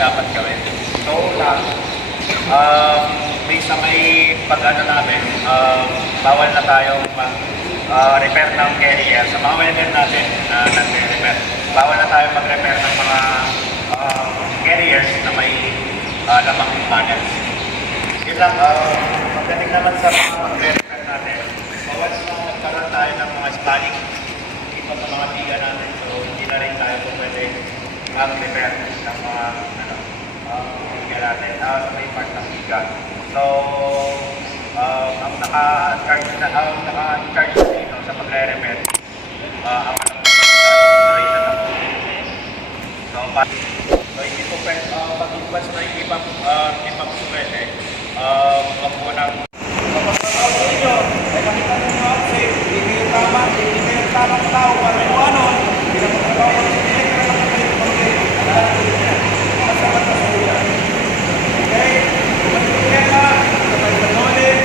dapat gawin. So, lang, um, may sa may pag-ano namin, um, bawal na tayong mag, uh, repair ng carrier. Sa mga welder natin na nagre-repair, bawal na tayong mag-repair ng mga um, carriers na may uh, lamang panels. Yun lang, uh, pagdating naman sa mga mag-repair natin, bawal na nagkaroon tayo ng mga spalling iba sa mga tiga natin. So, hindi na rin tayo po pwede mag-repair ng mga ano, uh, natin uh, sa may part ng tiga. So, uh, ang naka-charge na, ang naka-charge na dito sa pagre-repair, uh, ang ko installation ng So, pa so hindi po pwede, uh, pag iwas na hindi pa, uh, hindi pa po pwede, uh, wag po na Kapag tawag sa inyo, ay nakita mo nga kasi hindi yung tama, hindi yung tamang tao para kung ano, hindi na magkakawa ng hindi na magkakawa Okay? Problema, kapag nanolin,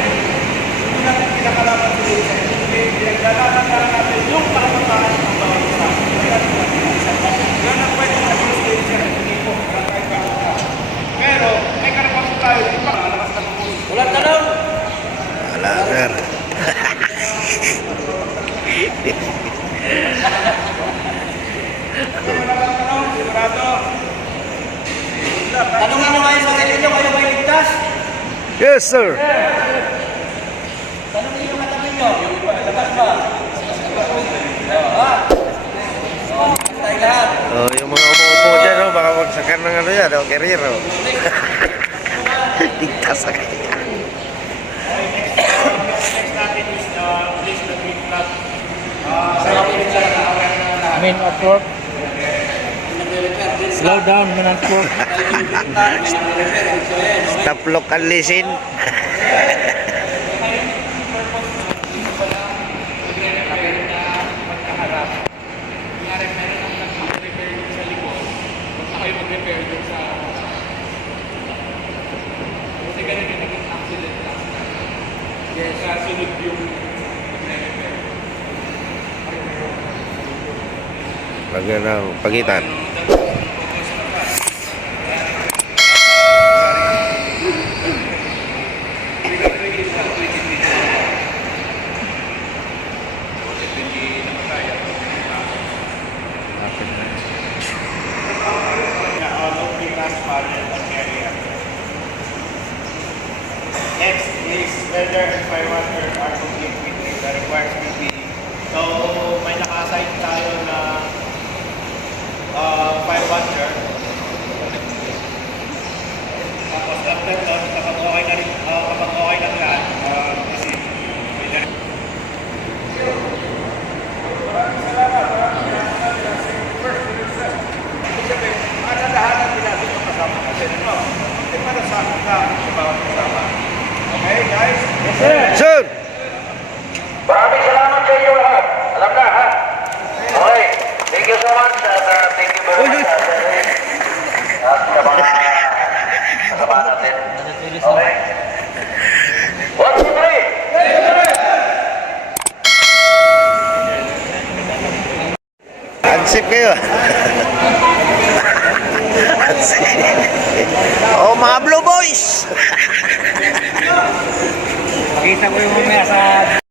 hindi natin kinakalaban sa iyo. Hindi, pinaglalaban na lang natin yung karapatan ng bawat isa. Kaya yan ang pwede na constitution. Hindi po, kahit bakit ka. Pero, may karapatan tayo, di ba? Malakas na po. Wala tanong! Wala, sir. Tanungin nyo kayo sa sarili nyo, kayo ba iligtas? Yes, sir. Tanungin nyo katabi nyo, yung iligtas ba? Oh, yung mga umuupo dyan, oh, baka magsakan ng ano yan, oh, career, oh. Tigtas sa kanya. next natin is uh, please the green flag. Main of work. Slow down, main of work. Stop local listen. Pag ano, pagitan. Panel of area. Next is whether and fire water are complete with the required PPE. So, may naka-assign tayo na uh, fire watcher. Tapos after nun, kapag okay na rin, uh, kapag okay na lahat, uh, kasi pwede na Ibig sabihin, para lahat ang ginagawa ng kasama natin. Ano? Hindi para sa akin na sa bawat kasama. Okay, guys? Yes, sir. Sir! Maraming salamat sa inyo lahat. Alam na, ha? Okay. Thank you so much. At uh, thank you very much. At sa mga kasama natin. Okay. One, two, three. Ansip kayo. Ansip. Oh, mga Blue Boys! Kita ko yung mamaya sa...